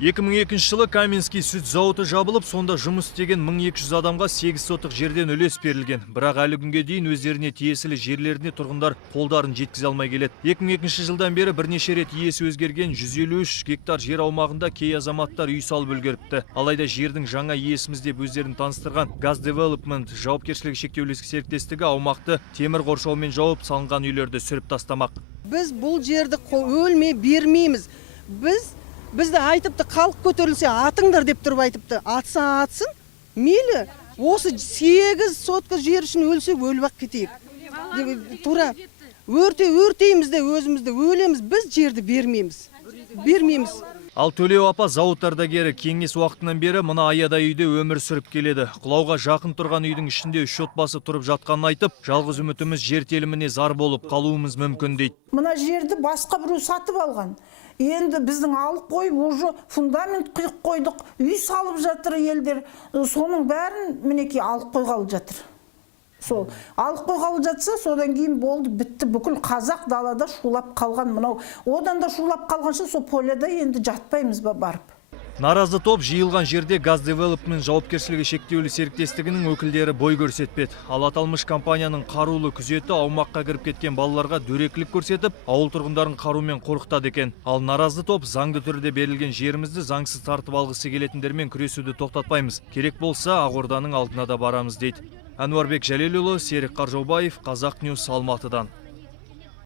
2002 жылы Каменский сүт зауыты жабылып, сонда жұмыс істеген 1200 адамға 8 сотық жерден үлес берілген. Бірақ әлі күнге дейін өздеріне тиесілі жерлеріне тұрғындар қолдарын жеткізе алмай келеді. 2002 жылдан бері бірнеше рет иесі өзгерген 153 гектар жер аумағында кей азаматтар үй салып үлгеріпті. Алайда жердің жаңа иесіміз деп өздерін таныстырған Газ Девелопмент жауапкершілігі шектеулі серіктестігі аумақты темір қоршаумен жауып салынған үйлерді сүріп тастамақ. Біз бұл жерді өлмей бермейміз. Бізді айтыпты, халық көтерілсе атыңдар деп тұрып айтыпты. Атса атсын, мейлі, осы 8 сотка жер үшін өлсек өліп-ақ кетейік. Тура өртейміз де өзімізді өлеміз, біз жерді бермейміз. Ал Төлеу апа зауыттардагері кеңес уақытынан бері мына аядай үйде өмір сүріп келеді. Құлауға жақын тұрған үйдің ішінде 3 отбасы тұрып жатқанын айтып, жалғыз үмітіміз жер теліміне зар болып қалуымыз мүмкін дейді. Мына жерді басқа біреу сатып алған. Енді біздің алып қойып, уже фундамент құйып қойдық, үй салып жатыр елдер. Соның бәрін мінекей алып қойғалы жатыр. Сол алып қойғалы жатса, содан кейін болды, бітті. Бүкіл қазақ далада шулап қалған мынау. Одан да шулап қалғанша сол поляда енді жатпаймыз ба барып. Наразы топ жиылған жерде Газ Девелопмент жауапкершілігі шектеулі серіктестігінің өкілдері бой көрсетпеді. Ал аталмыш компанияның қарулы күзеті аумаққа кіріп кеткен балаларға дөрекілік көрсетіп, ауыл тұрғындарын қарумен қорқытады екен. Ал наразы топ заңды түрде берілген жерімізді заңсыз тартып алғысы келетіндермен күресуді тоқтатпаймыз. Керек болса, Ақорданың алдына да барамыз дейді. Әнуарбек Жәлелұлы, Серік Қаржаубаев, Қазақ Ньюс, Алматыдан.